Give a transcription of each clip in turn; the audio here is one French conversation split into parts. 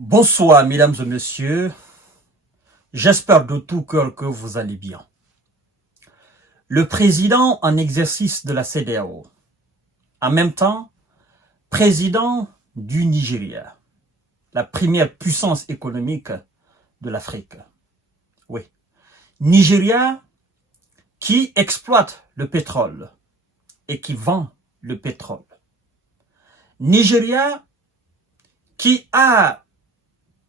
Bonsoir, mesdames et messieurs. J'espère de tout cœur que vous allez bien. Le président en exercice de la CEDEAO, en même temps, président du Nigeria, la première puissance économique de l'Afrique. Oui. Nigeria qui exploite le pétrole et qui vend le pétrole. Nigeria qui a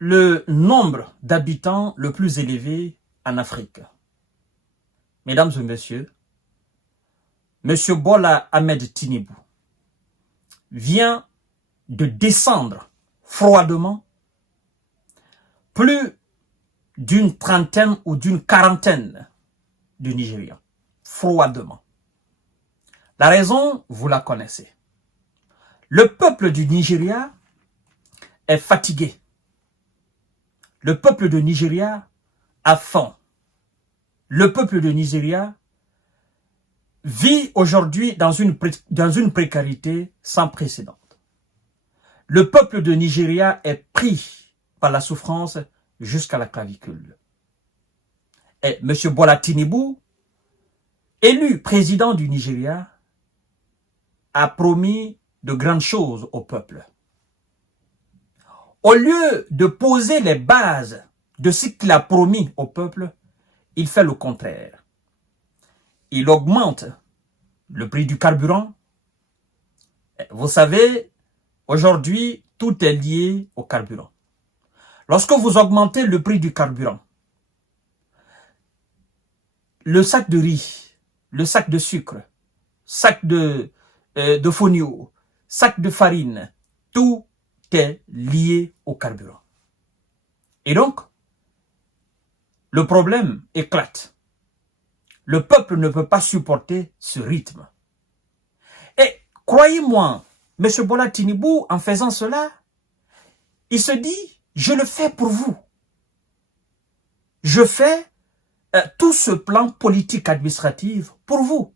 le nombre d'habitants le plus élevé en Afrique. Mesdames et messieurs, M. Bola Ahmed Tinubu vient de descendre froidement plus d'une trentaine ou d'une quarantaine de Nigérians. Froidement. La raison, vous la connaissez. Le peuple du Nigeria est fatigué. Le peuple de Nigeria a faim. Le peuple de Nigeria vit aujourd'hui dans une précarité sans précédent. Le peuple de Nigeria est pris par la souffrance jusqu'à la clavicule. Et M. Bola Tinubu, élu président du Nigeria, a promis de grandes choses au peuple. Au lieu de poser les bases de ce qu'il a promis au peuple, il fait le contraire. Il augmente le prix du carburant. Vous savez, aujourd'hui, tout est lié au carburant. Lorsque vous augmentez le prix du carburant, le sac de riz, le sac de sucre, sac de fonio, sac de farine, tout est lié au carburant. Et donc, le problème éclate. Le peuple ne peut pas supporter ce rythme. Et croyez-moi, M. Bola Tinubu, en faisant cela, il se dit, je le fais pour vous. Je fais tout ce plan politique administratif pour vous.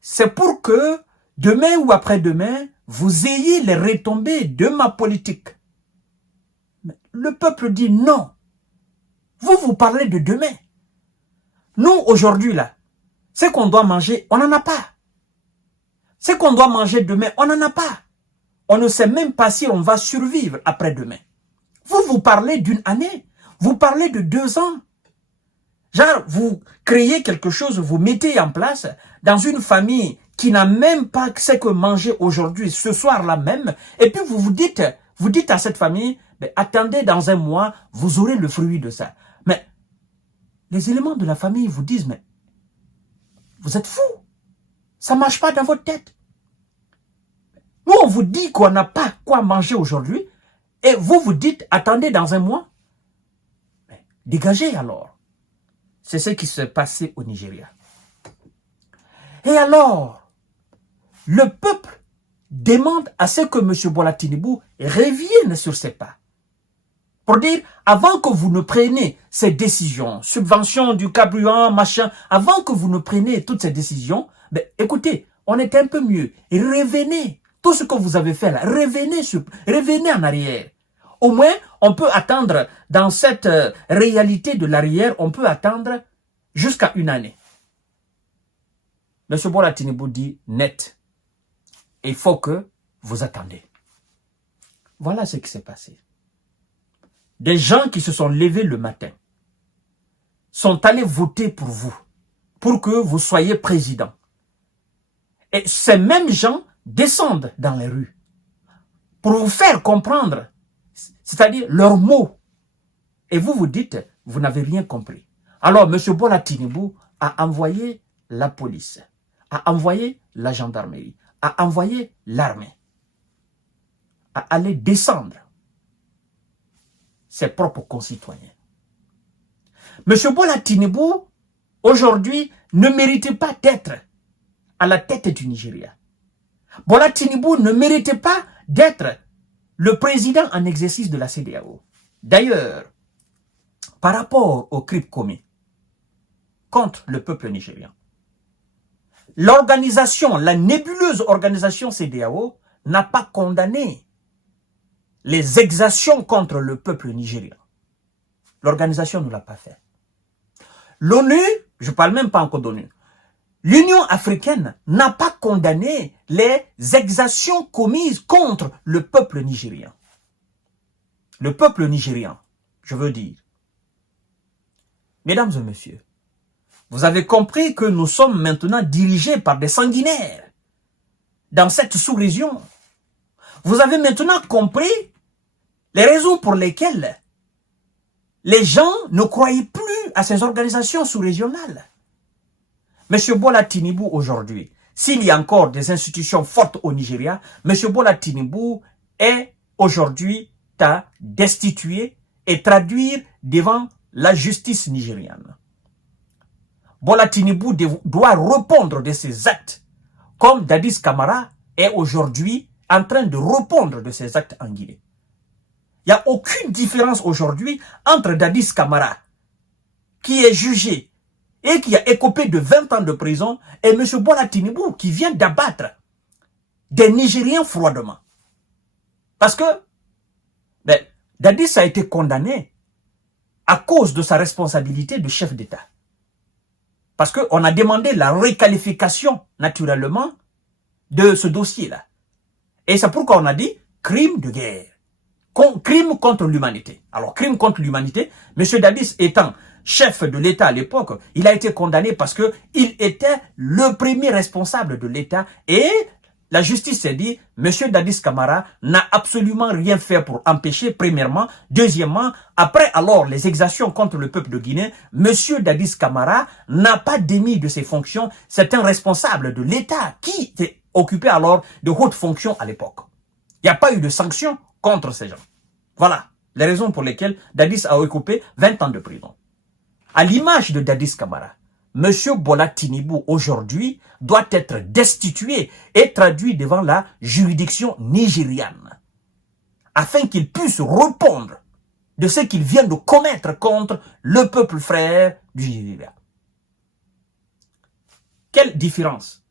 C'est pour que demain ou après-demain, vous ayez les retombées de ma politique. Mais le peuple dit non. Vous parlez de demain. Nous, aujourd'hui, là, ce qu'on doit manger, on n'en a pas. Ce qu'on doit manger demain, on n'en a pas. On ne sait même pas si on va survivre après-demain. Vous parlez d'une année. Vous parlez de 2 ans. Genre, vous créez quelque chose, vous mettez en place dans une famille qui n'a même pas ce que manger aujourd'hui, ce soir-là même, et puis vous dites à cette famille, mais attendez dans 1 mois, vous aurez le fruit de ça. Mais les éléments de la famille vous disent, mais vous êtes fous, ça ne marche pas dans votre tête. Nous, on vous dit qu'on n'a pas quoi manger aujourd'hui, et vous dites, attendez dans 1 mois. Mais dégagez alors. C'est ce qui s'est passé au Nigeria. Et alors, le peuple demande à ce que M. Bola Tinubu revienne sur ses pas. Pour dire, avant que vous ne preniez ces décisions, subvention du carburant, machin, avant que vous ne preniez toutes ces décisions, ben, écoutez, on est un peu mieux. Et revenez, tout ce que vous avez fait là, revenez en arrière. Au moins, on peut attendre, dans cette réalité de l'arrière, on peut attendre jusqu'à 1 année. M. Bola Tinubu dit net. Il faut que vous attendez. Voilà ce qui s'est passé. Des gens qui se sont levés le matin sont allés voter pour vous, pour que vous soyez président. Et ces mêmes gens descendent dans les rues pour vous faire comprendre, c'est-à-dire leurs mots. Et vous dites, vous n'avez rien compris. Alors, M. Bola Tinubu a envoyé la police, a envoyé la gendarmerie, a envoyé l'armée à aller descendre ses propres concitoyens. M. Bola Tinubu, aujourd'hui, ne méritait pas d'être à la tête du Nigeria. Bola Tinubu ne méritait pas d'être le président en exercice de la CEDEAO. D'ailleurs, par rapport aux crimes commis contre le peuple nigérian, l'organisation, la nébuleuse organisation CEDEAO n'a pas condamné les exactions contre le peuple nigérian. L'organisation ne l'a pas fait. L'ONU, je ne parle même pas encore d'ONU, l'Union africaine n'a pas condamné les exactions commises contre le peuple nigérian. Le peuple nigérian, je veux dire. Mesdames et messieurs, vous avez compris que nous sommes maintenant dirigés par des sanguinaires dans cette sous-région. Vous avez maintenant compris les raisons pour lesquelles les gens ne croyaient plus à ces organisations sous-régionales. Monsieur Bola Tinubu aujourd'hui, s'il y a encore des institutions fortes au Nigeria, Monsieur Bola Tinubu est aujourd'hui à destituer et traduire devant la justice nigériane. Bola Tinubu doit répondre de ses actes, comme Dadis Camara est aujourd'hui en train de répondre de ses actes en Guinée. Il n'y a aucune différence aujourd'hui entre Dadis Camara, qui est jugé et qui a écopé de 20 ans de prison, et M. Bola Tinubu, qui vient d'abattre des Nigériens froidement. Parce que Dadis a été condamné à cause de sa responsabilité de chef d'État. Parce qu'on a demandé la requalification, naturellement, de ce dossier-là. Et c'est pourquoi on a dit crime de guerre. Crime contre l'humanité. Alors, crime contre l'humanité, M. Dadis étant chef de l'État à l'époque, il a été condamné parce qu'il était le premier responsable de l'État et la justice s'est dit, M. Dadis Camara n'a absolument rien fait pour empêcher, premièrement. Deuxièmement, après alors les exactions contre le peuple de Guinée, M. Dadis Camara n'a pas démis de ses fonctions. C'est un responsable de l'État qui occupait alors de hautes fonctions à l'époque. Il n'y a pas eu de sanctions contre ces gens. Voilà les raisons pour lesquelles Dadis a occupé 20 ans de prison. À l'image de Dadis Camara, M. Bola Tinubu, aujourd'hui, doit être destitué et traduit devant la juridiction nigériane, afin qu'il puisse répondre de ce qu'il vient de commettre contre le peuple frère du Nigeria. Quelle différence?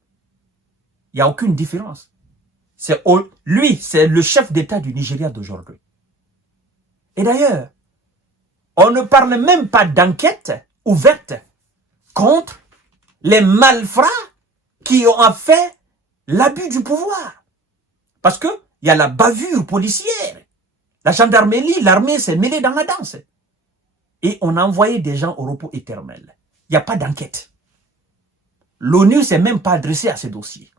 Il n'y a aucune différence. Lui, c'est le chef d'État du Nigeria d'aujourd'hui. Et d'ailleurs, on ne parle même pas d'enquête ouverte contre les malfrats qui ont fait l'abus du pouvoir. Parce qu'il y a la bavure policière. La gendarmerie, l'armée s'est mêlée dans la danse. Et on a envoyé des gens au repos éternel. Il n'y a pas d'enquête. L'ONU ne s'est même pas adressée à ces dossiers.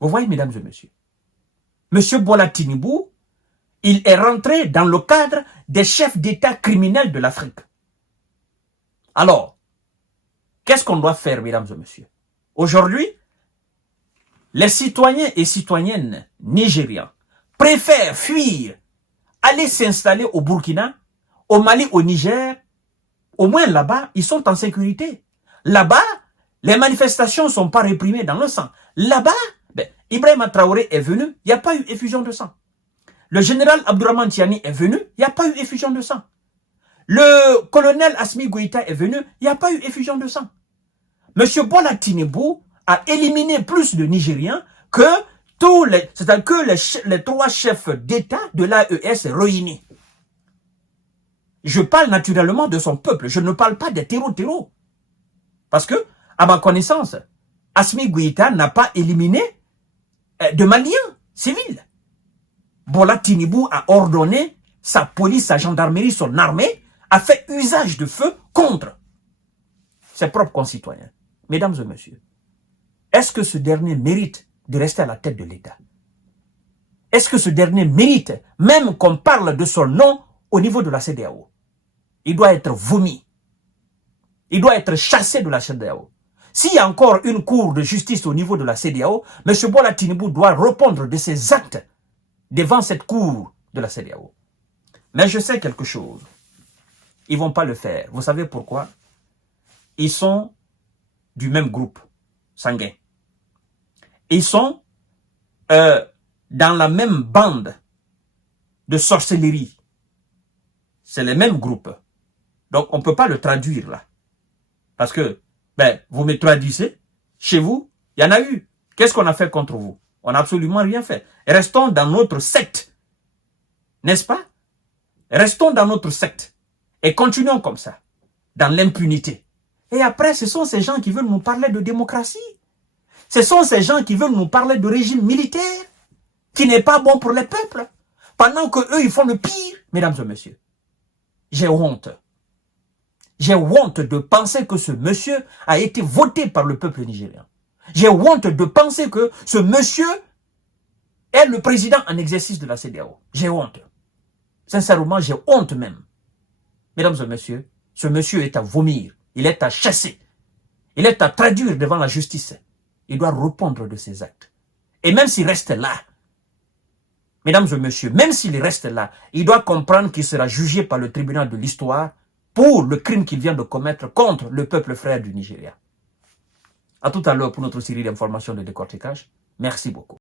Vous voyez, mesdames et messieurs, M. Bola Tinubu, il est rentré dans le cadre des chefs d'État criminels de l'Afrique. Alors, qu'est-ce qu'on doit faire, mesdames et messieurs? Aujourd'hui, les citoyens et citoyennes nigérians préfèrent fuir, aller s'installer au Burkina, au Mali, au Niger. Au moins là-bas, ils sont en sécurité. Là-bas, les manifestations ne sont pas réprimées dans le sang. Là-bas, Ibrahima Traoré est venu, il n'y a pas eu effusion de sang. Le général Abdourahmane Tiani est venu, il n'y a pas eu effusion de sang. Le colonel Assimi Goïta est venu, il n'y a pas eu effusion de sang. Monsieur Bola Tinubu a éliminé plus de Nigériens que c'est-à-dire que les trois chefs d'État de l'AES réunis. Je parle naturellement de son peuple, je ne parle pas des terreaux. Parce que, à ma connaissance, Assimi Goïta n'a pas éliminé de Maliens civils. Bola Tinubu a ordonné sa police, sa gendarmerie, son armée a fait usage de feu contre ses propres concitoyens. Mesdames et messieurs, est-ce que ce dernier mérite de rester à la tête de l'État? Est-ce que ce dernier mérite même qu'on parle de son nom au niveau de la CEDEAO? Il doit être vomi. Il doit être chassé de la CEDEAO. S'il y a encore une cour de justice au niveau de la CEDEAO, M. Bola Tinubu doit répondre de ses actes devant cette cour de la CEDEAO. Mais je sais quelque chose. Ils ne vont pas le faire. Vous savez pourquoi? Ils sont du même groupe sanguin. Ils sont dans la même bande de sorcellerie. C'est le même groupe. Donc, on ne peut pas le traduire là. Parce que, vous me traduisez, chez vous, il y en a eu. Qu'est-ce qu'on a fait contre vous? On n'a absolument rien fait. Restons dans notre secte N'est-ce pas? Restons dans notre secte et continuons comme ça, dans l'impunité. Et après, ce sont ces gens qui veulent nous parler de démocratie. Ce sont ces gens qui veulent nous parler de régime militaire, qui n'est pas bon pour les peuples, pendant qu'eux, ils font le pire. Mesdames et messieurs, j'ai honte. J'ai honte de penser que ce monsieur a été voté par le peuple nigérien. J'ai honte de penser que ce monsieur est le président en exercice de la CEDEAO. J'ai honte. Sincèrement, j'ai honte même. Mesdames et messieurs, ce monsieur est à vomir. Il est à chasser. Il est à traduire devant la justice. Il doit répondre de ses actes. Et même s'il reste là, mesdames et messieurs, même s'il reste là, il doit comprendre qu'il sera jugé par le tribunal de l'histoire pour le crime qu'il vient de commettre contre le peuple frère du Nigeria. À tout à l'heure pour notre série d'informations de décortiquage. Merci beaucoup.